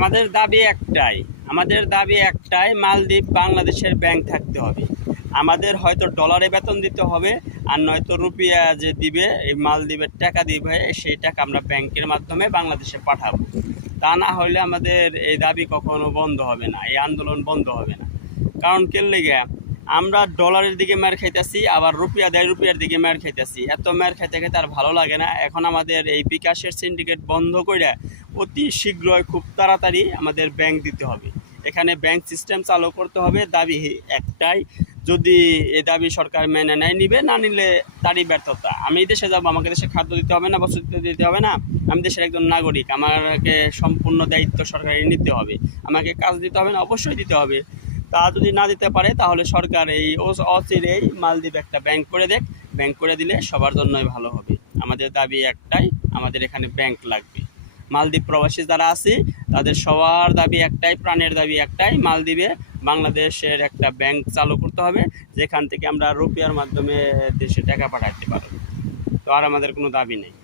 আমাদের দাবি একটাই মালদ্বীপ বাংলাদেশের ব্যাংক থাকতে হবে। আমাদের হয়তো ডলারে বেতন দিতে হবে, আর নয়তো রুপিয়া যে দিবে এই মালদ্বীপের টাকা দিবে, সেই টাকা আমরা ব্যাংকের মাধ্যমে বাংলাদেশে পাঠাবো। তা না হলে আমাদের এই দাবি কখনো বন্ধ হবে না, এই আন্দোলন বন্ধ হবে না। কারণ কেন লেগে আমরা ডলারের দিকে মার খাইতেছি, আবার রুপিয়ার দিকে মার খাইতেছি। এত মার খাইতে খাইতে আর ভালো লাগে না। এখন আমাদের এই বিকাশের সিন্ডিকেট বন্ধ করে অতি শীঘ্রই খুব তাড়াতাড়ি আমাদের ব্যাংক দিতে হবে। এখানে ব্যাংক সিস্টেম চালু করতে হবে। দাবি একটাই, যদি এই দাবি সরকার মেনে নেয় নিবে, না নিলে তারই ব্যর্থতা। আমি দেশে যাবো, আমাকে দেশে খাদ্য দিতে হবে না, বস্ত্র দিতে হবে না। আমি দেশের একজন নাগরিক, আমাকে সম্পূর্ণ দায়িত্ব সরকারের নিতে হবে। আমাকে কাজ দিতে হবে না, অবশ্যই দিতে হবে। তা যদি না দিতে পারে তাহলে সরকার এই অচিরেই মালদ্বীপ একটা ব্যাংক করে দেখ। ব্যাংক করে দিলে সবার জন্যই ভালো হবে। আমাদের দাবি একটাই, আমাদের এখানে ব্যাংক লাগবে। মালদ্বীপ প্রবাসী যারা আছে তাদের সবার দাবি একটাই, প্রাণের দাবি একটাই, মালদ্বীপে বাংলাদেশের একটা ব্যাংক চালু করতে হবে, যেখান থেকে আমরা রুপিয়ার মাধ্যমে দেশে টাকা পাঠাতে পারব। তো আর আমাদের কোনো দাবি নেই।